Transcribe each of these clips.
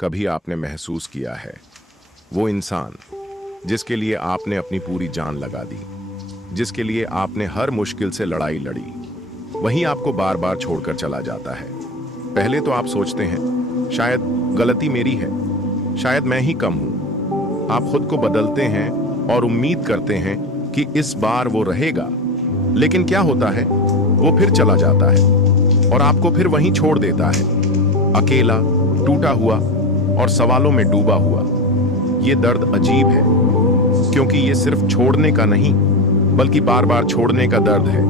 कभी आपने महसूस किया है वो इंसान जिसके लिए आपने अपनी पूरी जान लगा दी, जिसके लिए आपने हर मुश्किल से लड़ाई लड़ी, वही आपको बार बार छोड़कर चला जाता है। पहले तो आप सोचते हैं शायद गलती मेरी है, शायद मैं ही कम हूं। आप खुद को बदलते हैं और उम्मीद करते हैं कि इस बार वो रहेगा, लेकिन क्या होता है, वो फिर चला जाता है और आपको फिर वहीं छोड़ देता है, अकेला, टूटा हुआ और सवालों में डूबा हुआ। ये दर्द अजीब है क्योंकि ये सिर्फ छोड़ने का नहीं बल्कि बार बार छोड़ने का दर्द है।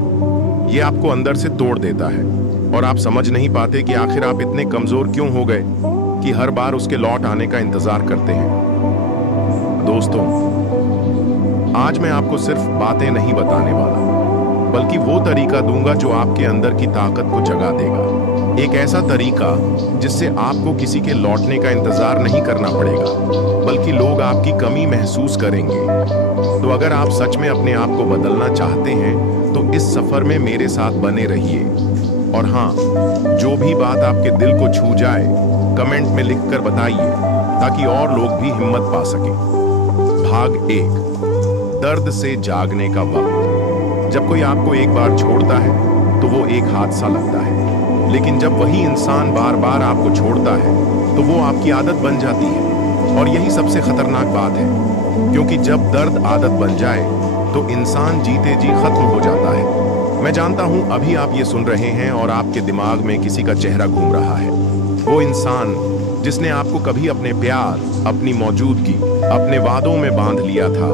ये आपको अंदर से तोड़ देता है और आप समझ नहीं पाते कि आखिर आप इतने कमजोर क्यों हो गए कि हर बार उसके लौट आने का इंतजार करते हैं। दोस्तों, आज मैं आपको सिर्फ बातें नहीं बताने वाला बल्कि वो तरीका दूंगा जो आपके अंदर की ताकत को जगा देगा। एक ऐसा तरीका जिससे आपको किसी के लौटने का इंतजार नहीं करना पड़ेगा बल्कि लोग आपकी कमी महसूस करेंगे। तो अगर आप सच में अपने आप को बदलना चाहते हैं तो इस सफर में मेरे साथ बने रहिए। और हाँ, जो भी बात आपके दिल को छू जाए कमेंट में लिखकर बताइए ताकि और लोग भी हिम्मत पा सकें। भाग 1, दर्द से जागने का वक्त। जब कोई आपको एक बार छोड़ता है तो वो एक हादसा लगता है, लेकिन जब वही इंसान बार बार आपको छोड़ता है तो वो आपकी आदत बन जाती है। और यही सबसे खतरनाक बात है, क्योंकि जब दर्द आदत बन जाए तो इंसान जीते जी खत्म हो जाता है। मैं जानता हूं अभी आप ये सुन रहे हैं और आपके दिमाग में किसी का चेहरा घूम रहा है। वो इंसान जिसने आपको कभी अपने प्यार, अपनी मौजूदगी, अपने वादों में बांध लिया था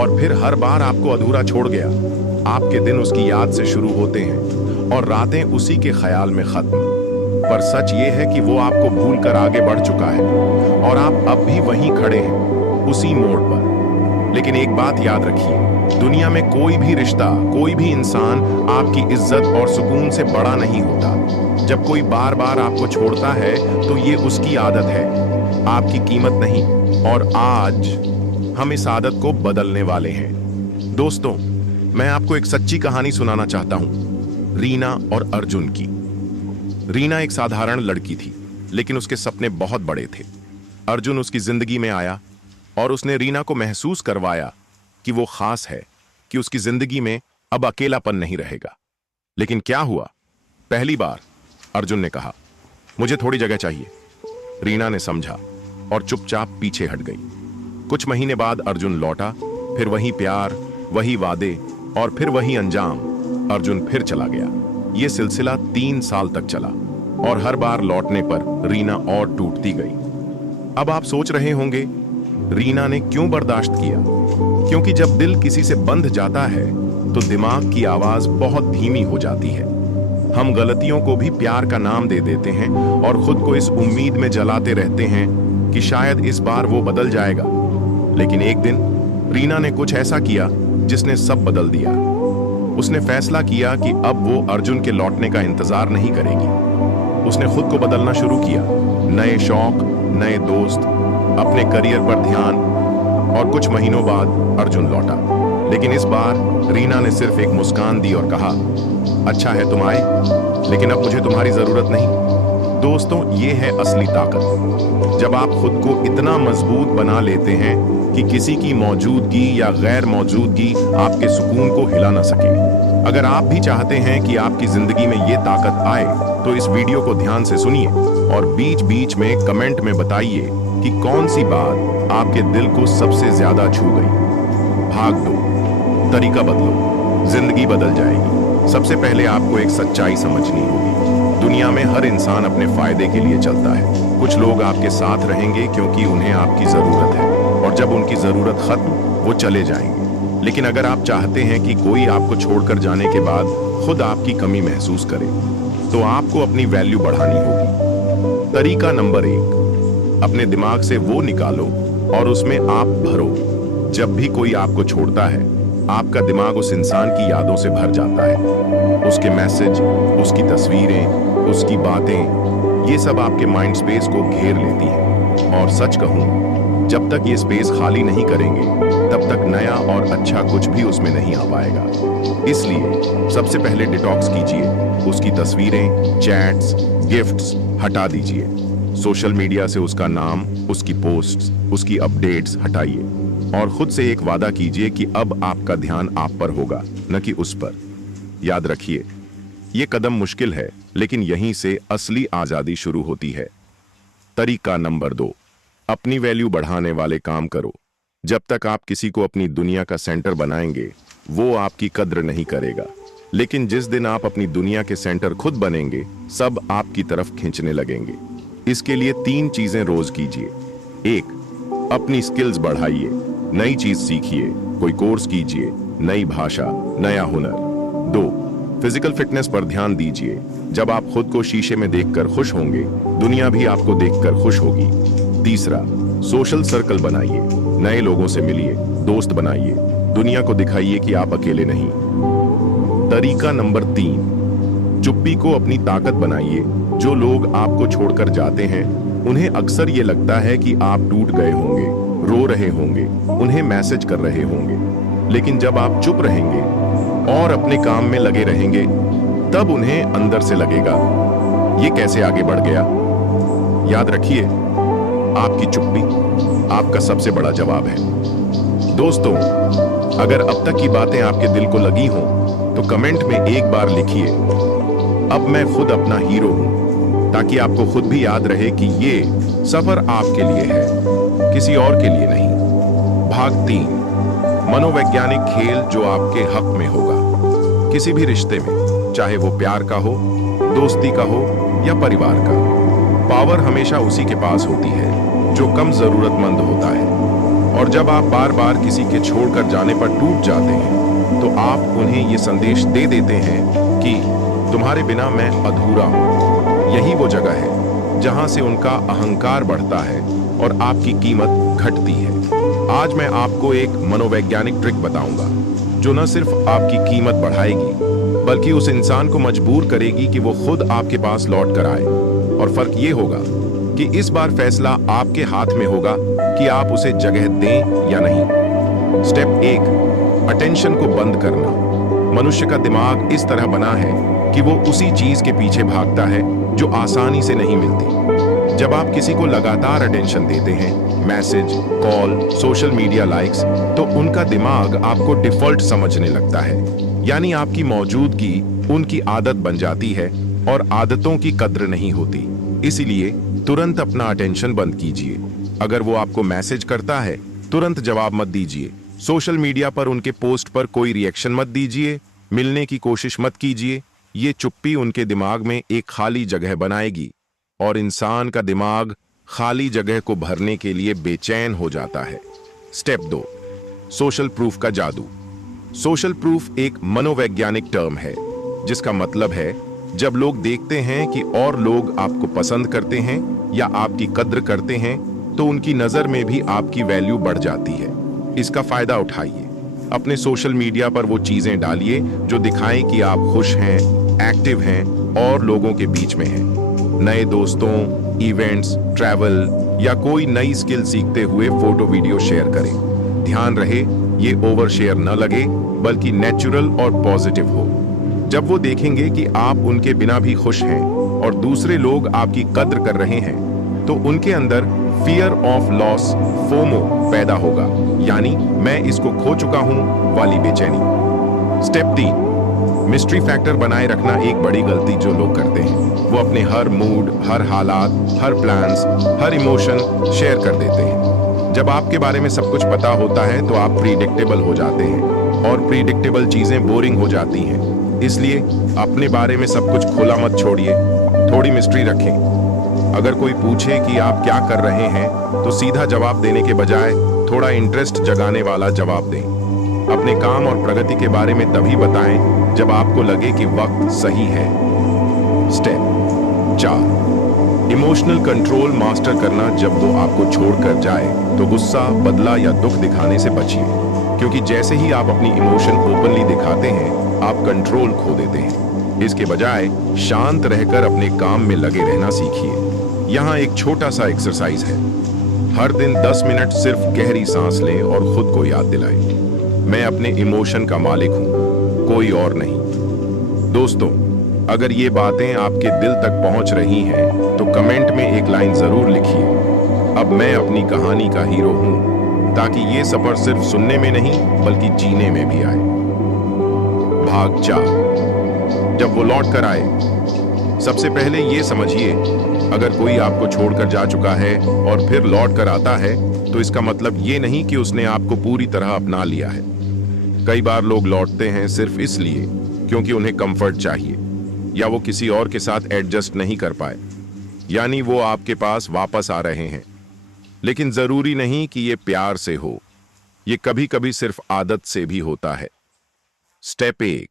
और फिर हर बार आपको अधूरा छोड़ गया। आपके दिन उसकी याद से शुरू होते हैं और रातें उसी के ख्याल में खत्म। पर सच ये है कि वो आपको भूलकर आगे बढ़ चुका है और आप अब भी वहीं खड़े हैं, उसी मोड़ पर। लेकिन एक बात याद रखिए, दुनिया में कोई भी रिश्ता, कोई भी इंसान आपकी इज्जत और सुकून से बड़ा नहीं होता। जब कोई बार बार आपको छोड़ता है तो ये उसकी आदत है, आपकी कीमत नहीं। और आज हम इस आदत को बदलने वाले हैं। दोस्तों, मैं आपको एक सच्ची कहानी सुनाना चाहता हूं, रीना और अर्जुन की। रीना एक साधारण लड़की थी, लेकिन उसके सपने बहुत बड़े थे। अर्जुन उसकी जिंदगी में आया और उसने रीना को महसूस करवाया कि वो खास है, कि उसकी जिंदगी में अब अकेलापन नहीं रहेगा। लेकिन क्या हुआ? पहली बार अर्जुन ने कहा, मुझे थोड़ी जगह चाहिए। रीना ने समझा और चुपचाप पीछे हट गई। कुछ महीने बाद अर्जुन लौटा, फिर वही प्यार, वही वादे और फिर वही अंजाम। अर्जुन फिर चला गया। यह सिलसिला 3 साल तक चला और हर बार लौटने पर रीना और टूटती गई। अब आप सोच रहे होंगे, रीना ने क्यों बर्दाश्त किया? क्योंकि जब दिल किसी से बंध जाता है तो दिमाग की आवाज बहुत धीमी हो जाती है। हम गलतियों को भी प्यार का नाम दे देते हैं और खुद को इस उम्मीद में जलाते रहते हैं कि शायद इस बार वो बदल जाएगा। लेकिन एक दिन रीना ने कुछ ऐसा किया जिसने सब बदल दिया। उसने फैसला किया कि अब वो अर्जुन के लौटने का इंतजार नहीं करेगी। उसने खुद को बदलना शुरू किया, नए शौक, नए दोस्त, अपने करियर पर ध्यान। और कुछ महीनों बाद अर्जुन लौटा, लेकिन इस बार रीना ने सिर्फ एक मुस्कान दी और कहा, अच्छा है तुम आए, लेकिन अब मुझे तुम्हारी जरूरत नहीं। दोस्तों, ये है असली ताकत, जब आप खुद को इतना मजबूत बना लेते हैं कि किसी की मौजूदगी या गैर मौजूदगी आपके सुकून को हिला ना सके। अगर आप भी चाहते हैं कि आपकी जिंदगी में ये ताकत आए तो इस वीडियो को ध्यान से सुनिए और बीच बीच में कमेंट में बताइए कि कौन सी बात आपके दिल को सबसे ज्यादा छू गई। भाग 2, तरीका बदलो, जिंदगी बदल जाएगी। सबसे पहले आपको एक सच्चाई समझनी होगी, दुनिया में हर इंसान अपने फायदे के लिए चलता है। कुछ लोग आपके साथ रहेंगे क्योंकि उन्हें आपकी जरूरत है और जब उनकी जरूरत खत्म वो चले जाएंगे। लेकिन अगर आप चाहते हैं कि कोई आपको छोड़कर जाने के बाद खुद आपकी कमी महसूस करे तो आपको अपनी वैल्यू बढ़ानी होगी। तरीका नंबर 1, अपने दिमाग से वो निकालो और उसमें आप भरो। जब भी कोई आपको छोड़ता है आपका दिमाग उस इंसान की यादों से भर जाता है। उसके मैसेज, उसकी तस्वीरें, उसकी बातें, ये सब आपके माइंड स्पेस को घेर लेती हैं। और सच कहूं, जब तक ये स्पेस खाली नहीं करेंगे तब तक नया और अच्छा कुछ भी उसमें नहीं आ पाएगा। इसलिए सबसे पहले डिटॉक्स कीजिए, उसकी तस्वीरें, चैट्स, गिफ्ट्स हटा दीजिए। सोशल मीडिया से उसका नाम, उसकी पोस्ट्स, उसकी अपडेट्स हटाइए और खुद से एक वादा कीजिए कि अब आपका ध्यान आप पर होगा, न कि उस पर। याद रखिए, ये कदम मुश्किल है, लेकिन यहीं से असली आजादी शुरू होती है। तरीका नंबर 2, अपनी वैल्यू बढ़ाने वाले काम करो। जब तक आप किसी को अपनी दुनिया का सेंटर बनाएंगे, वो आपकी कद्र नहीं करेगा। लेकिन जिस दिन आप अपनी दुनिया के सेंटर खुद बनेंगे, सब आपकी तरफ खींचने लगेंगे। इसके लिए 3 चीजें रोज कीजिए। 1, अपनी स्किल्स बढ़ाइए, नई चीज सीखिए, कोई कोर्स कीजिए, नई भाषा, नया हुनर। 2, फिजिकल फिटनेस पर ध्यान दीजिए। जब आप खुद को शीशे में देखकर खुश होंगे, दुनिया भी आपको देखकर खुश होगी। 3, सोशल सर्कल बनाइए, नए लोगों से मिलिए, दोस्त बनाइए, दुनिया को दिखाइए कि आप अकेले नहीं। तरीका नंबर 3, चुप्पी को अपनी ताकत बनाइए। जो लोग आपको छोड़कर जाते हैं, उन्हें अक्सर ये लगता है कि आप टूट गए होंगे, रो रहे होंगे, उन्हें मैसेज कर रहे होंगे। लेकिन जब आप चुप रहेंगे और अपने काम में लगे रहेंगे, तब उन्हें अंदर से लगेगा, ये कैसे आगे बढ़ गया। याद रखिए, आपकी चुप्पी आपका सबसे बड़ा जवाब है। दोस्तों, अगर अब तक की बातें आपके दिल को लगी हों, तो कमेंट में एक बार लिखिए, अब मैं खुद अपना हीरो हूं, ताकि आपको खुद भी याद रहे कि ये सफर आपके लिए है, किसी और के लिए नहीं। भाग 3, मनोवैज्ञानिक खेल जो आपके हक में होगा। किसी भी रिश्ते में, चाहे वो प्यार का हो, दोस्ती का हो या परिवार का, पावर हमेशा उसी के पास होती है जो कम जरूरतमंद होता है। और जब आप बार बार किसी के छोड़कर जाने पर टूट जाते हैं, तो आप उन्हें ये संदेश दे देते हैं कि तुम्हारे बिना मैं अधूरा हूं। यही वो जगह है जहां से उनका अहंकार बढ़ता है और आपकी कीमत घटती है। आज मैं आपको एक मनोवैज्ञानिक ट्रिक बताऊंगा जो न सिर्फ आपकी कीमत बढ़ाएगी, बल्कि उस इंसान को मजबूर करेगी कि वो खुद आपके पास लौट कर आए। और फर्क ये होगा कि इस बार फैसला आपके हाथ में होगा कि आप उसे जगह दें या नहीं। स्टेप 1, अटेंशन को बंद करना। मनुष्य का दिमाग इस तरह बना है कि वो उसी चीज के पीछे भागता है जो आसानी से नहीं मिलती। जब आप किसी को लगातार अटेंशन देते हैं, message, call, social media likes, तो उनका दिमाग आपको डिफॉल्ट समझने लगता है। यानी आपकी मौजूदगी उनकी आदत बन जाती है और आदतों की कद्र नहीं होती। इसीलिए तुरंत अपना अटेंशन बंद कीजिए। अगर वो आपको मैसेज करता है, तुरंत जवाब मत दीजिए। सोशल मीडिया पर उनके पोस्ट पर कोई रिएक्शन मत दीजिए। मिलने की कोशिश मत कीजिए। ये चुप्पी उनके दिमाग में एक खाली जगह बनाएगी और इंसान का दिमाग खाली जगह को भरने के लिए बेचैन हो जाता है। स्टेप 2, सोशल प्रूफ का जादू। सोशल प्रूफ एक मनोवैज्ञानिक टर्म है जिसका मतलब है जब लोग देखते हैं कि और लोग आपको पसंद करते हैं या आपकी कद्र करते हैं, तो उनकी नजर में भी आपकी वैल्यू बढ़ जाती है। इसका फायदा उठाइए। अपने सोशल मीडिया पर वो चीजें डालिए जो दिखाएं कि आप खुश हैं, एक्टिव हैं और लोगों के बीच में हैं। नए दोस्तों, इवेंट्स, ट्रैवल या कोई नई स्किल सीखते हुए फोटो वीडियो शेयर करें। ध्यान रहे, ये ओवर शेयर न लगे, बल्कि नेचुरल और पॉजिटिव हो। जब वो देखेंगे कि आप उनके बिना भी खुश हैं और दूसरे लोग आपकी कद्र कर रहे हैं, तो उनके अंदर फियर ऑफ लॉस, फोमो पैदा होगा, यानी मैं इसको खो चुका हूं वाली बेचैनी। स्टेप 3, मिस्ट्री फैक्टर बनाए रखना एक बड़ी गलती जो लोग करते हैं। वो अपने हर मूड, हर हालात, हर प्लान्स, हर इमोशन शेयर कर देते हैं। जब आपके बारे में सब कुछ पता होता है, तो आप प्रीडिक्टेबल हो जाते हैं और प्रीडिक्टेबल चीजें बोरिंग हो जाती हैं। इसलिए अपने बारे में सब कुछ खुला मत छोड़िए, थोड़ी मिस्ट्री रखें। अगर कोई पूछे कि आप क्या कर रहे हैं, तो सीधा जवाब देने के बजाय थोड़ा इंटरेस्ट जगाने वाला जवाब दें। अपने काम और प्रगति के बारे में तभी बताएं जब आपको लगे कि वक्त सही है। स्टेप 4, इमोशनल कंट्रोल मास्टर करना। जब वो आपको छोड़कर जाए, तो गुस्सा, बदला या दुख दिखाने से बचिए, क्योंकि जैसे ही आप अपनी इमोशन ओपनली दिखाते हैं, आप कंट्रोल खो देते हैं। इसके बजाय शांत रहकर अपने काम में लगे रहना सीखिए। यहाँ एक छोटा सा एक्सरसाइज है। हर दिन 10 मिनट सिर्फ गहरी सांस लें और खुद को याद दिलाएं, मैं अपने इमोशन का मालिक हूं, कोई और नहीं। दोस्तों, अगर ये बातें आपके दिल तक पहुंच रही हैं तो कमेंट में एक लाइन जरूर लिखिए, अब मैं अपनी कहानी का हीरो हूं, ताकि ये सफर सिर्फ सुनने में नहीं बल्कि जीने में भी आए। भाग 4। जब वो लौट कर आए, सबसे पहले ये समझिए, अगर कोई आपको छोड़कर जा चुका है और फिर लौट कर आता है तो इसका मतलब ये नहीं कि उसने आपको पूरी तरह अपना लिया है। कई बार लोग लौटते हैं सिर्फ इसलिए क्योंकि उन्हें कंफर्ट चाहिए या वो किसी और के साथ एडजस्ट नहीं कर पाए, यानी वो आपके पास वापस आ रहे हैं। लेकिन जरूरी नहीं कि ये प्यार से हो, ये कभी कभी सिर्फ आदत से भी होता है। स्टेप 1,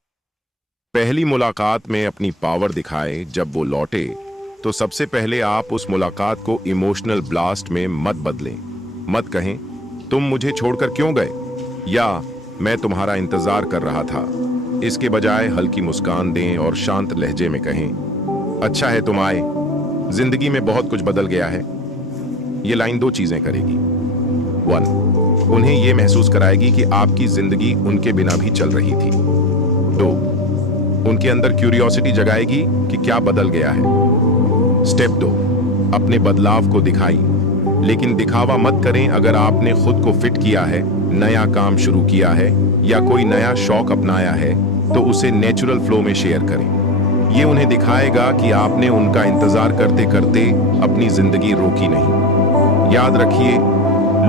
पहली मुलाकात में अपनी पावर दिखाए। जब वो लौटे तो सबसे पहले आप उस मुलाकात को इमोशनल ब्लास्ट में मत बदलें। मत कहें तुम मुझे छोड़कर क्यों गए या मैं तुम्हारा इंतजार कर रहा था। इसके बजाय हल्की मुस्कान दें और शांत लहजे में कहें, अच्छा है तुम आए, जिंदगी में बहुत कुछ बदल गया है। ये लाइन 2 चीजें करेगी। 1, उन्हें यह महसूस कराएगी कि आपकी जिंदगी उनके बिना भी चल रही थी। 2, उनके अंदर क्यूरियोसिटी जगाएगी कि क्या बदल गया है। स्टेप 2, अपने बदलाव को दिखाई, लेकिन दिखावा मत करें। अगर आपने खुद को फिट किया है, नया काम शुरू किया है या कोई नया शौक अपनाया है तो उसे नेचुरल फ्लो में शेयर करें। ये उन्हें दिखाएगा कि आपने उनका इंतजार करते करते अपनी जिंदगी रोकी नहीं। याद रखिए,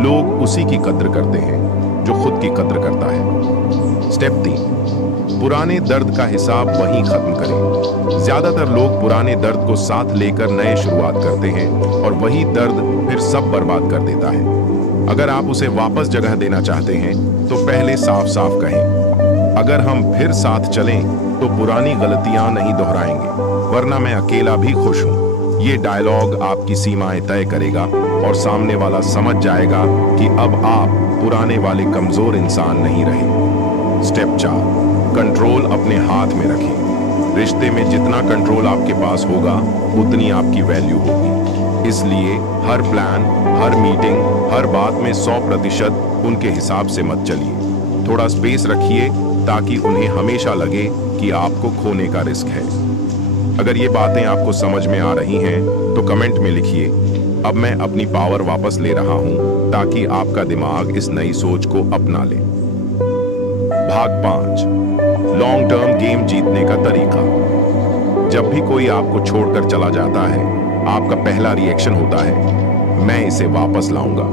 लोग उसी की कद्र करते हैं जो खुद की कद्र करता है। स्टेप 3, पुराने दर्द का हिसाब वहीं खत्म करें। ज्यादातर लोग पुराने दर्द को साथ लेकर नए शुरुआत करते हैं और वही दर्द फिर सब बर्बाद कर देता है। अगर आप उसे वापस जगह देना चाहते हैं तो पहले साफ साफ कहें, अगर हम फिर साथ चलें तो पुरानी गलतियां नहीं दोहराएंगे, वरना मैं अकेला भी खुश हूं। ये डायलॉग आपकी सीमाएं तय करेगा और सामने वाला समझ जाएगा कि अब आप पुराने वाले कमजोर इंसान नहीं रहे। स्टेप 4, कंट्रोल अपने हाथ में रखें। रिश्ते में जितना कंट्रोल आपके पास होगा उतनी आपकी वैल्यू होगी। इसलिए हर प्लान, हर मीटिंग, हर बात में 100% उनके हिसाब से मत चलिए। थोड़ा स्पेस रखिए ताकि उन्हें हमेशा लगे कि आपको खोने का रिस्क है। अगर ये बातें आपको समझ में आ रही हैं तो कमेंट में लिखिए, अब मैं अपनी पावर वापस ले रहा हूं, ताकि आपका दिमाग इस नई सोच को अपना ले। भाग 5, लॉन्ग टर्म गेम जीतने का तरीका। जब भी कोई आपको छोड़कर चला जाता है, आपका पहला रिएक्शन होता है, मैं इसे वापस लाऊंगा।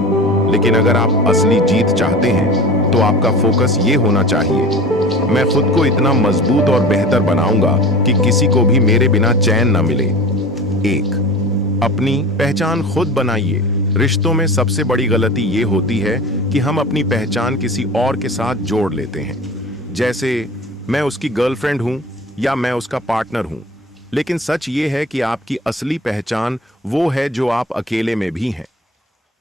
लेकिन अगर आप असली जीत चाहते हैं तो आपका फोकस ये होना चाहिए, मैं खुद को इतना मजबूत और बेहतर बनाऊंगा कि किसी को भी मेरे बिना चैन न मिले। 1, अपनी पहचान खुद बनाइए। रिश्तों में सबसे बड़ी गलती ये होती है कि हम अपनी पहचान किसी और के साथ जोड़ लेते हैं, जैसे मैं उसकी गर्लफ्रेंड हूं या मैं उसका पार्टनर हूं। लेकिन सच ये है कि आपकी असली पहचान वो है जो आप अकेले में भी हैं।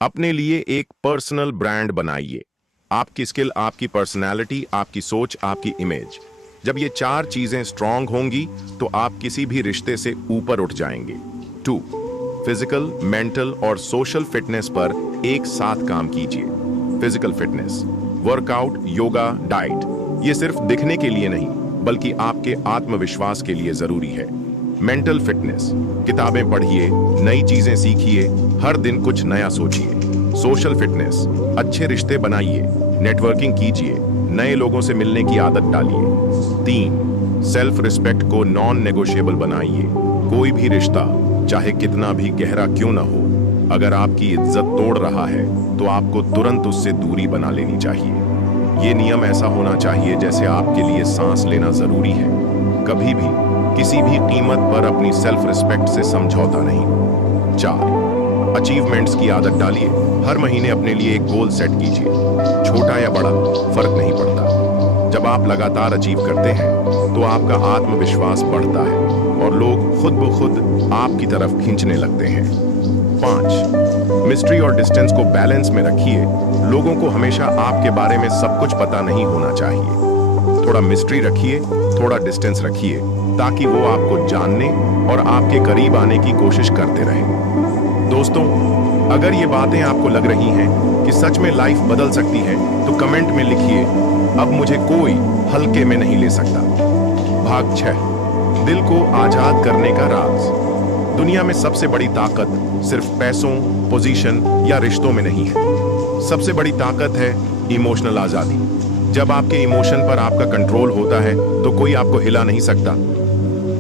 अपने लिए एक पर्सनल ब्रांड बनाइए। आपकी स्किल, आपकी पर्सनैलिटी, आपकी सोच, आपकी इमेज। जब ये 4 चीजें स्ट्रांग होंगी तो आप किसी भी रिश्ते से ऊपर उठ जाएंगे। 2, फिजिकल, मेंटल और सोशल फिटनेस पर एक साथ काम कीजिए। Physical fitness, workout, yoga, diet, ये सिर्फ दिखने के लिए नहीं बल्कि आपके आत्मविश्वास के लिए जरूरी है। मेंटल फिटनेस, किताबें पढ़िए, नई चीजें सीखिए, हर दिन कुछ नया सोचिए। सोशल फिटनेस, अच्छे रिश्ते बनाइए, नेटवर्किंग कीजिए, नए लोगों से मिलने की आदत डालिए। 3, सेल्फ रिस्पेक्ट को नॉन नेगोशिएबल बनाइए। कोई भी रिश्ता चाहे कितना भी गहरा क्यों ना हो, अगर आपकी इज्जत तोड़ रहा है तो आपको तुरंत उससे दूरी बना लेनी चाहिए। ये नियम ऐसा होना चाहिए जैसे आपके लिए सांस लेना जरूरी है। कभी भी किसी भी कीमत पर अपनी सेल्फ रिस्पेक्ट से समझौता नहीं। 4, अचीवमेंट्स की आदत डालिए। हर महीने अपने लिए एक गोल सेट कीजिए, छोटा या बड़ा फर्क नहीं पड़ता। जब आप लगातार अचीव करते हैं तो आपका आत्मविश्वास बढ़ता है और लोग खुद ब खुद आपकी तरफ खींचने लगते हैं। 5, मिस्ट्री और डिस्टेंस को बैलेंस में रखिए। लोगों को हमेशा आपके बारे में सब कुछ पता नहीं होना चाहिए। थोड़ा मिस्ट्री रखिए, थोड़ा डिस्टेंस रखिए, ताकि वो आपको जानने और आपके करीब आने की कोशिश करते रहें। दोस्तों, अगर ये बातें आपको लग रही हैं कि सच में लाइफ बदल सकती है तो कमेंट में लिखिए, अब मुझे कोई हल्के में नहीं ले सकता। भाग 6, दिल को आजाद करने का राज। दुनिया में सबसे बड़ी ताकत सिर्फ पैसों, पोजीशन या रिश्तों में नहीं है। सबसे बड़ी ताकत है इमोशनल आजादी। जब आपके इमोशन पर आपका कंट्रोल होता है तो कोई आपको हिला नहीं सकता।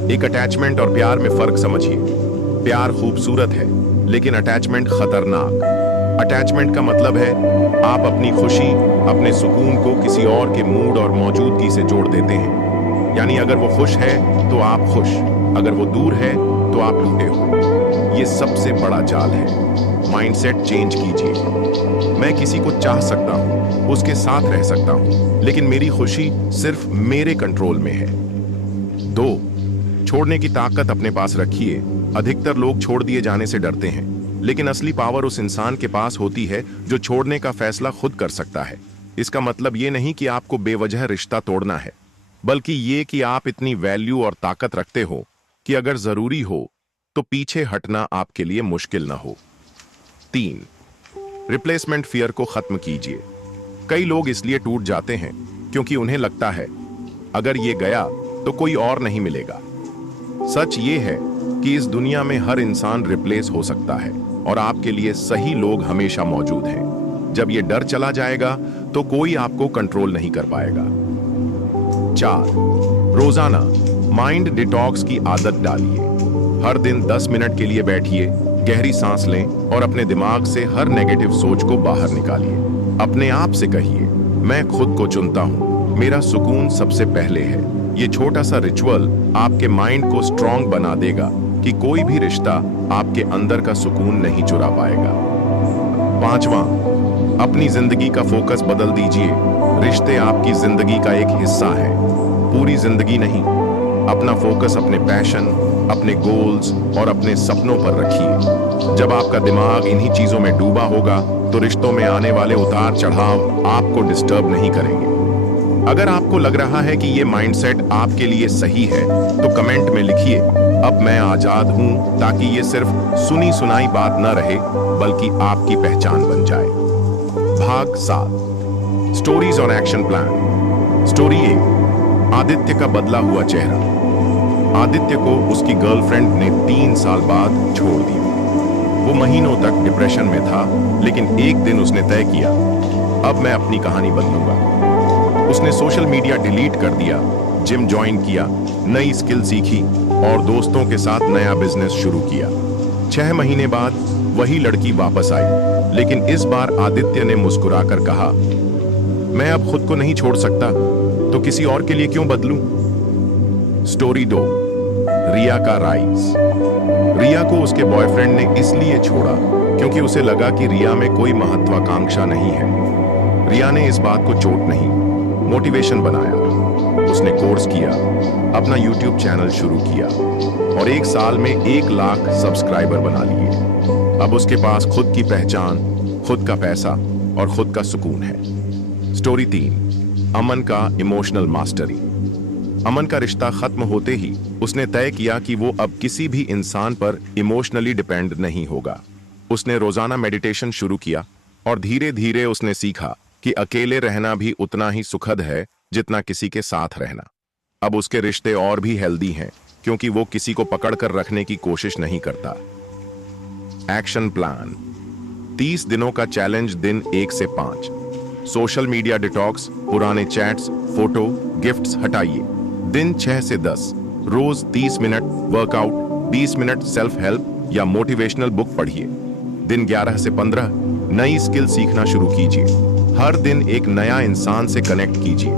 एक अटैचमेंट और प्यार में फर्क समझिए। प्यार खूबसूरत है लेकिन अटैचमेंट खतरनाक। अटैचमेंट का मतलब है आप अपनी खुशी, अपने सुकून को किसी और के मूड और मौजूदगी से जोड़ देते हैं। यानी अगर वो खुश है तो आप खुश, अगर वो दूर है तो आप टूटे हुए। ये सबसे बड़ा जाल है। माइंडसेट चेंज कीजिए। मैं किसी को चाह सकता हूं, उसके साथ रह सकता हूं, लेकिन मेरी खुशी सिर्फ मेरे कंट्रोल में है। 2, छोड़ने की ताकत अपने पास रखिए। अधिकतर लोग छोड़ दिए जाने से डरते हैं, लेकिन असली पावर उस इंसान के पास होती है जो छोड़ने का फैसला खुद कर सकता है। इसका मतलब ये नहीं कि आपको बेवजह रिश्ता तोड़ना है, बल्कि ये कि आप इतनी वैल्यू और ताकत रखते हो कि अगर जरूरी हो तो पीछे हटना आपके लिए मुश्किल ना हो। 3, रिप्लेसमेंट फियर को खत्म कीजिए। कई लोग इसलिए टूट जाते हैं क्योंकि उन्हें लगता है अगर ये गया तो कोई और नहीं मिलेगा। सच ये है कि इस दुनिया में हर इंसान रिप्लेस हो सकता है और आपके लिए सही लोग हमेशा मौजूद हैं। जब ये डर चला जाएगा तो कोई आपको कंट्रोल नहीं कर पाएगा। 4, रोजाना माइंड डिटॉक्स की आदत डालिए। हर दिन 10 मिनट के लिए बैठिए, गहरी सांस लें और अपने दिमाग से हर नेगेटिव सोच को बाहर निकालिए। अपने आप से कहिए, मैं खुद को चुनता हूं, मेरा सुकून सबसे पहले है। ये छोटा सा रिचुअल आपके माइंड को स्ट्रांग बना देगा कि कोई भी रिश्ता आपके अंदर का सुकून नहीं चुरा पाएगा। 5वां, अपनी जिंदगी का फोकस बदल दीजिए। रिश्ते आपकी जिंदगी का एक हिस्सा है, पूरी जिंदगी नहीं। अपना फोकस अपने पैशन, अपने गोल्स और अपने सपनों पर रखिए। जब आपका दिमाग इन्हीं चीजों में डूबा होगा तो रिश्तों में आने वाले उतार चढ़ाव आपको डिस्टर्ब नहीं करेंगे। अगर आपको लग रहा है कि ये माइंडसेट आपके लिए सही है तो कमेंट में लिखिए, अब मैं आजाद हूं, ताकि ये सिर्फ सुनी सुनाई बात न रहे बल्कि आपकी पहचान बन जाए। भाग 7, stories on action plan. Story 1, Aditya का बदला हुआ चेहरा। आदित्य को उसकी गर्लफ्रेंड ने 3 साल बाद छोड़ दिया। वो महीनों तक डिप्रेशन में था, लेकिन एक दिन उसने तय किया, अब मैं अपनी कहानी बदलूंगा। उसने सोशल मीडिया डिलीट कर दिया, जिम ज्वाइन किया, नई स्किल सीखी और दोस्तों के साथ नया बिजनेस शुरू किया। 6 महीने बाद वही लड़की वापस आई, लेकिन इस बार आदित्य ने मुस्कुराकर कहा, मैं अब खुद को नहीं छोड़ सकता, तो किसी और के लिए क्यों बदलूं? स्टोरी 2, रिया का राइज। रिया को उसके बॉयफ्रेंड ने इसलिए छोड़ा क्योंकि उसे लगा कि रिया में कोई महत्वाकांक्षा नहीं है। रिया ने इस बात को चोट नहीं, मोटिवेशन बनाया। उसने कोर्स किया, अपना यूट्यूब चैनल शुरू किया और 1 साल में 1 लाख सब्सक्राइबर बना लिए। अब उसके पास खुद की पहचान, खुद का पैसा और खुद का सुकून है। स्टोरी 3, अमन का इमोशनल मास्टरी। अमन का रिश्ता खत्म होते ही उसने तय किया कि वो अब किसी भी इंसान पर इमोशनली डिपेंड नहीं होगा। उसने रोजाना मेडिटेशन शुरू किया और धीरे धीरे उसने सीखा कि अकेले रहना भी उतना ही सुखद है जितना किसी के साथ रहना। अब उसके रिश्ते और भी हेल्दी हैं क्योंकि वो किसी को पकड़ कर रखने की कोशिश नहीं करता। Action plan. 30 दिनों का चैलेंज दिन 1 से 5। सोशल मीडिया डिटॉक्स, पुराने चैट्स, फोटो, गिफ्ट्स हटाइए। दिन 6 से 10। रोज 30 minute workout, 20 minute self help या मोटिवेशनल बुक पढ़िए। दिन 11 से 15 नई स्किल सीखना शुरू कीजिए। हर दिन एक नया इंसान से कनेक्ट कीजिए।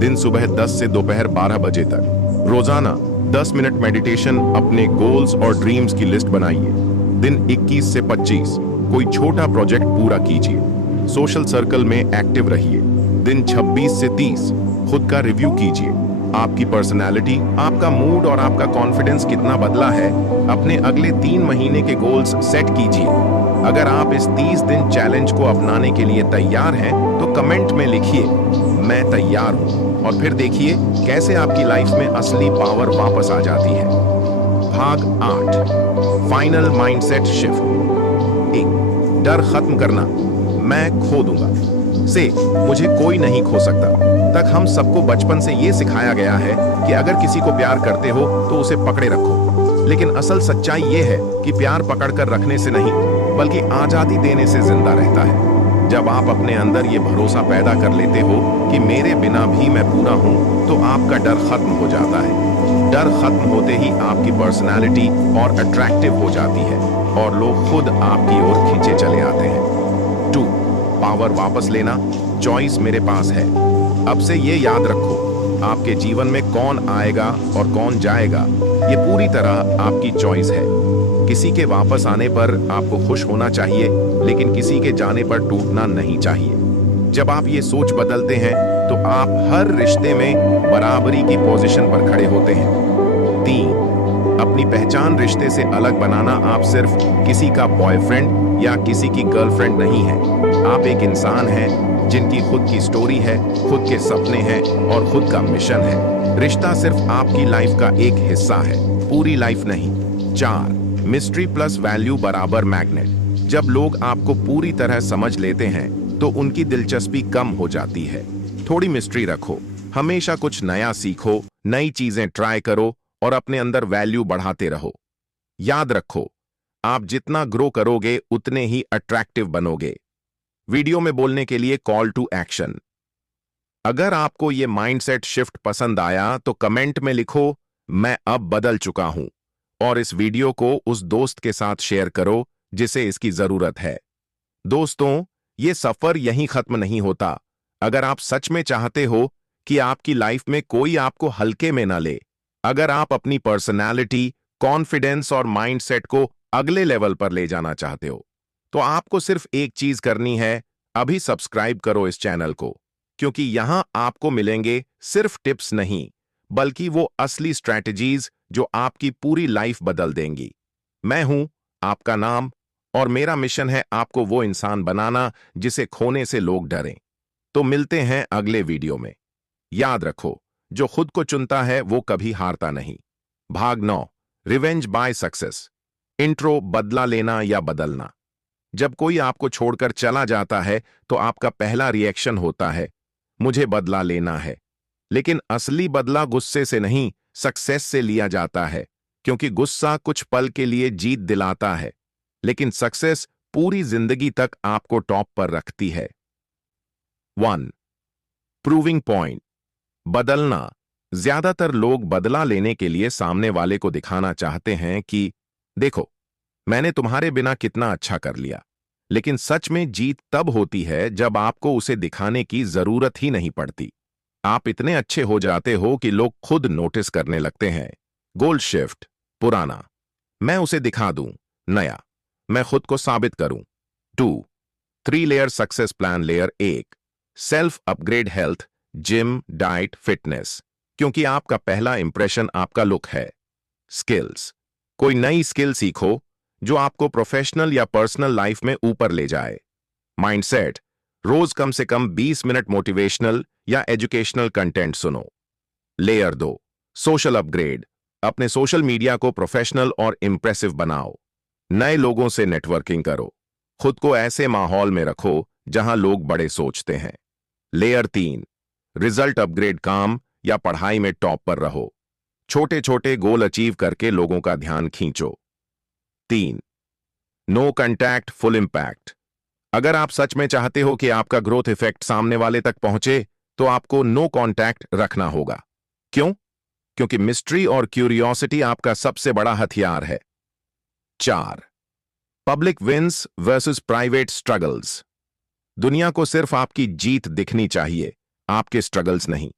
दिन सुबह 10 से दोपहर 12 बजे तक। रोजाना 10 मिनट मेडिटेशन, अपने गोल्स और ड्रीम्स की लिस्ट बनाइए। दिन 21 से 25 कोई छोटा प्रोजेक्ट पूरा कीजिए। सोशल सर्कल में एक्टिव रहिए। दिन 26 से 30 खुद का रिव्यू कीजिए। आपकी पर्सनालिटी, आपका मूड और आपका कॉन्फिडेंस कितना बदला है, अपने अगले 3 महीने के गोल्स सेट कीजिए। अगर आप इस 30 दिन चैलेंज को अपनाने के लिए तैयार हैं तो कमेंट में लिखिए, मैं तैयार हूं, और फिर देखिए कैसे आपकी लाइफ में असली पावर वापस आ जाती है। भाग 8, फाइनल माइंडसेट शिफ्ट। 1, डर खत्म करना। मैं खो दूंगा। से मुझे कोई नहीं खो सकता तक हम सबको बचपन से ये सिखाया गया है कि अगर किसी को प्यार करते हो तो उसे पकड़े रखो। लेकिन असल सच्चाई ये है कि प्यार पकड़कर रखने से नहीं बल्कि आजादी देने से जिंदा रहता है। जब आप अपने अंदर ये भरोसा पैदा कर लेते हो कि मेरे बिना भी मैं पूरा हूं, तो आपका डर खत्म हो जाता है। डर खत्म होते ही आपकी पर्सनालिटी और अट्रैक्टिव हो जाती है और लोग खुद आपकी ओर खींचे चले आते हैं। 2. पावर वापस लेना। चॉइस मेरे पास है। अब से ये याद रखो, आपके जीवन में कौन आएगा और कौन जाएगा ये पूरी तरह आपकी चॉइस है। किसी के वापस आने पर आपको खुश होना चाहिए, लेकिन किसी के जाने पर टूटना नहीं चाहिए। जब आप ये सोच बदलते हैं तो आप हर रिश्ते में बराबरी की पोजीशन पर खड़े होते हैं। 3. अपनी पहचान रिश्ते से अलग बनाना। आप सिर्फ किसी का बॉयफ्रेंड या किसी की गर्लफ्रेंड नहीं है। आप एक इंसान हैं जिनकी खुद की स्टोरी है, खुद के सपने हैं और खुद का मिशन है। रिश्ता सिर्फ आपकी लाइफ का एक हिस्सा है, पूरी लाइफ नहीं। 4. मिस्ट्री प्लस वैल्यू बराबर मैग्नेट। जब लोग आपको पूरी तरह समझ लेते हैं तो उनकी दिलचस्पी कम हो जाती है। थोड़ी मिस्ट्री रखो, हमेशा कुछ नया सीखो, नई चीजें ट्राई करो और अपने अंदर वैल्यू बढ़ाते रहो। याद रखो, आप जितना ग्रो करोगे उतने ही अट्रैक्टिव बनोगे। वीडियो में बोलने के लिए कॉल टू एक्शन। अगर आपको ये माइंडसेट शिफ्ट पसंद आया तो कमेंट में लिखो, मैं अब बदल चुका हूं, और इस वीडियो को उस दोस्त के साथ शेयर करो जिसे इसकी जरूरत है। दोस्तों, ये सफर यहीं खत्म नहीं होता। अगर आप सच में चाहते हो कि आपकी लाइफ में कोई आपको हल्के में ना ले, अगर आप अपनी पर्सनालिटी, कॉन्फिडेंस और माइंडसेट को अगले लेवल पर ले जाना चाहते हो, तो आपको सिर्फ एक चीज करनी है, अभी सब्सक्राइब करो इस चैनल को, क्योंकि यहां आपको मिलेंगे सिर्फ टिप्स नहीं, बल्कि वो असली स्ट्रैटेजीज जो आपकी पूरी लाइफ बदल देंगी। मैं हूं आपका नाम, और मेरा मिशन है आपको वो इंसान बनाना जिसे खोने से लोग डरें। तो मिलते हैं अगले वीडियो में। याद रखो, जो खुद को चुनता है वो कभी हारता नहीं। भाग 9, रिवेंज बाय सक्सेस। इंट्रो, बदला लेना या बदलना। जब कोई आपको छोड़कर चला जाता है तो आपका पहला रिएक्शन होता है, मुझे बदला लेना है। लेकिन असली बदला गुस्से से नहीं, सक्सेस से लिया जाता है, क्योंकि गुस्सा कुछ पल के लिए जीत दिलाता है, लेकिन सक्सेस पूरी जिंदगी तक आपको टॉप पर रखती है। 1. Proving point. बदलना। ज्यादातर लोग बदला लेने के लिए सामने वाले को दिखाना चाहते हैं कि देखो, मैंने तुम्हारे बिना कितना अच्छा कर लिया। लेकिन सच में जीत तब होती है जब आपको उसे दिखाने की जरूरत ही नहीं पड़ती। आप इतने अच्छे हो जाते हो कि लोग खुद नोटिस करने लगते हैं। गोल शिफ्ट। पुराना, मैं उसे दिखा दूं। नया, मैं खुद को साबित करूं। 2. 3 layer success plan. Layer 1, self upgrade. Health, gym, diet, fitness, क्योंकि आपका पहला इंप्रेशन आपका लुक है। स्किल्स, कोई नई स्किल सीखो जो आपको प्रोफेशनल या पर्सनल लाइफ में ऊपर ले जाए। माइंडसेट, रोज कम से कम 20 मिनट मोटिवेशनल या एजुकेशनल कंटेंट सुनो। Layer 2, social upgrade. अपने सोशल मीडिया को प्रोफेशनल और इंप्रेसिव बनाओ। नए लोगों से नेटवर्किंग करो। खुद को ऐसे माहौल में रखो जहां लोग बड़े सोचते हैं। Layer 3, result upgrade. काम या पढ़ाई में टॉप पर रहो। छोटे छोटे गोल अचीव करके लोगों का ध्यान खींचो। 3. No contact, full impact. अगर आप सच में चाहते हो कि आपका ग्रोथ इफेक्ट सामने वाले तक पहुंचे तो आपको नो कांटेक्ट रखना होगा। क्यों? क्योंकि मिस्ट्री और क्यूरियोसिटी आपका सबसे बड़ा हथियार है। 4. Public wins versus private struggles. दुनिया को सिर्फ आपकी जीत दिखनी चाहिए, आपके स्ट्रगल्स नहीं,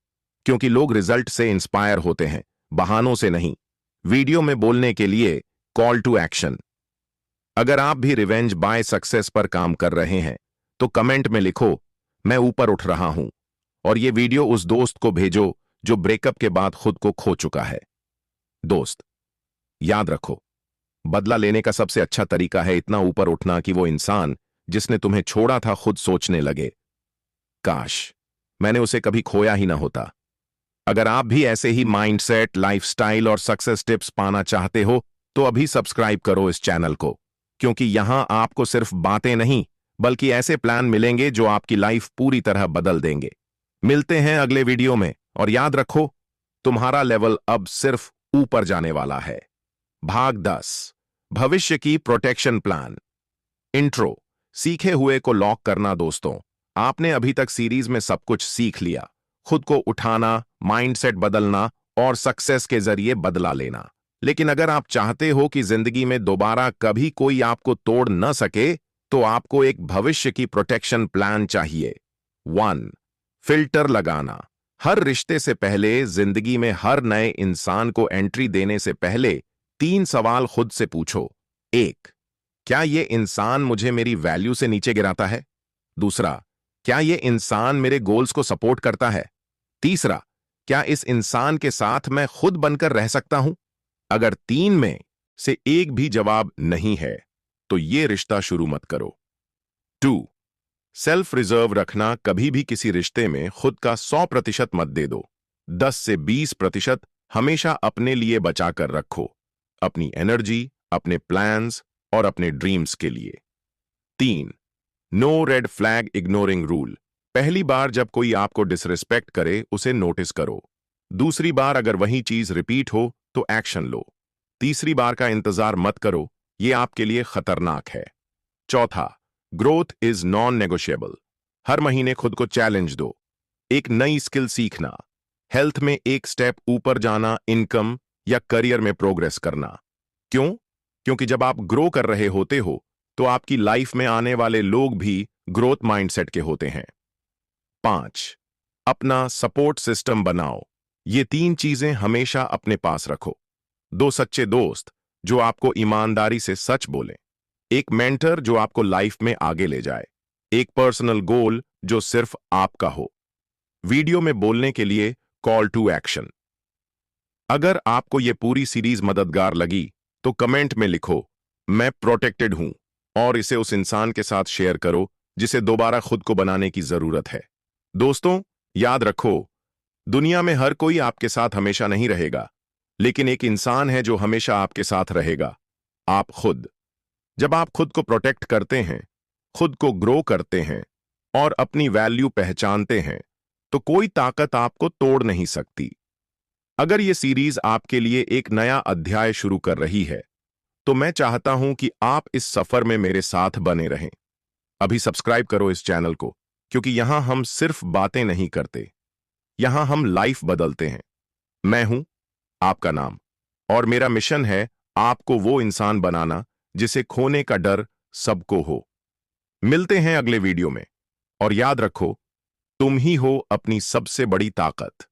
क्योंकि लोग रिजल्ट से इंस्पायर होते हैं, बहानों से नहीं। वीडियो में बोलने के लिए कॉल टू एक्शन। अगर आप भी रिवेंज बाय सक्सेस पर काम कर रहे हैं तो कमेंट में लिखो, मैं ऊपर उठ रहा हूं, और ये वीडियो उस दोस्त को भेजो जो ब्रेकअप के बाद खुद को खो चुका है। दोस्त, याद रखो, बदला लेने का सबसे अच्छा तरीका है इतना ऊपर उठना कि वो इंसान जिसने तुम्हें छोड़ा था खुद सोचने लगे, काश मैंने उसे कभी खोया ही ना होता। अगर आप भी ऐसे ही माइंडसेट, लाइफस्टाइल और सक्सेस टिप्स पाना चाहते हो तो अभी सब्सक्राइब करो इस चैनल को, क्योंकि यहां आपको सिर्फ बातें नहीं बल्कि ऐसे प्लान मिलेंगे जो आपकी लाइफ पूरी तरह बदल देंगे। मिलते हैं अगले वीडियो में, और याद रखो, तुम्हारा लेवल अब सिर्फ ऊपर जाने वाला है। भाग 10, भविष्य की प्रोटेक्शन प्लान। इंट्रो। सीखे हुए को लॉक करना। दोस्तों, आपने अभी तक सीरीज में सब कुछ सीख लिया। खुद को उठाना, माइंडसेट बदलना और सक्सेस के जरिए बदला लेना। लेकिन अगर आप चाहते हो कि जिंदगी में दोबारा कभी कोई आपको तोड़ न सके, तो आपको एक भविष्य की प्रोटेक्शन प्लान चाहिए। 1. फिल्टर लगाना। हर रिश्ते से पहले, जिंदगी में हर नए इंसान को एंट्री देने से पहले 3 सवाल खुद से पूछो। 1. क्या ये इंसान मुझे मेरी वैल्यू से नीचे गिराता है? दूसरा, क्या ये इंसान मेरे गोल्स को सपोर्ट करता है? तीसरा, क्या इस इंसान के साथ मैं खुद बनकर रह सकता हूं? अगर 3 में से एक भी जवाब नहीं है, तो ये रिश्ता शुरू मत करो। 2. सेल्फ रिजर्व रखना। कभी भी किसी रिश्ते में खुद का 100% मत दे दो। 10 से 20% हमेशा अपने लिए बचा कर रखो, अपनी एनर्जी, अपने प्लान्स और अपने ड्रीम्स के लिए। 3. No red flag ignoring rule. पहली बार जब कोई आपको डिसरिस्पेक्ट करे, उसे नोटिस करो। दूसरी बार अगर वही चीज रिपीट हो, तो एक्शन लो। तीसरी बार का इंतजार मत करो, ये आपके लिए खतरनाक है। 4. Growth is non negotiable. हर महीने खुद को चैलेंज दो। एक नई स्किल सीखना, हेल्थ में एक स्टेप ऊपर जाना, इनकम या करियर में प्रोग्रेस करना। क्यों? क्योंकि जब आप ग्रो कर रहे होते हो, तो आपकी लाइफ में आने वाले लोग भी ग्रोथ माइंडसेट के होते हैं। 5. अपना सपोर्ट सिस्टम बनाओ। ये 3 चीजें हमेशा अपने पास रखो। 2 सच्चे दोस्त जो आपको ईमानदारी से सच बोलें। एक मेंटर जो आपको लाइफ में आगे ले जाए। एक पर्सनल गोल जो सिर्फ आपका हो। वीडियो में बोलने के लिए कॉल टू एक्शन। अगर आपको यह पूरी सीरीज मददगार लगी, तो कमेंट में लिखो, मैं प्रोटेक्टेड हूं, और इसे उस इंसान के साथ शेयर करो जिसे दोबारा खुद को बनाने की जरूरत है। दोस्तों, याद रखो, दुनिया में हर कोई आपके साथ हमेशा नहीं रहेगा, लेकिन एक इंसान है जो हमेशा आपके साथ रहेगा, आप खुद। जब आप खुद को प्रोटेक्ट करते हैं, खुद को ग्रो करते हैं और अपनी वैल्यू पहचानते हैं, तो कोई ताकत आपको तोड़ नहीं सकती। अगर ये सीरीज आपके लिए एक नया अध्याय शुरू कर रही है, तो मैं चाहता हूं कि आप इस सफर में मेरे साथ बने रहें। अभी सब्सक्राइब करो इस चैनल को, क्योंकि यहां हम सिर्फ बातें नहीं करते, यहां हम लाइफ बदलते हैं। मैं हूं आपका नाम, और मेरा मिशन है आपको वो इंसान बनाना जिसे खोने का डर सबको हो। मिलते हैं अगले वीडियो में, और याद रखो, तुम ही हो अपनी सबसे बड़ी ताकत।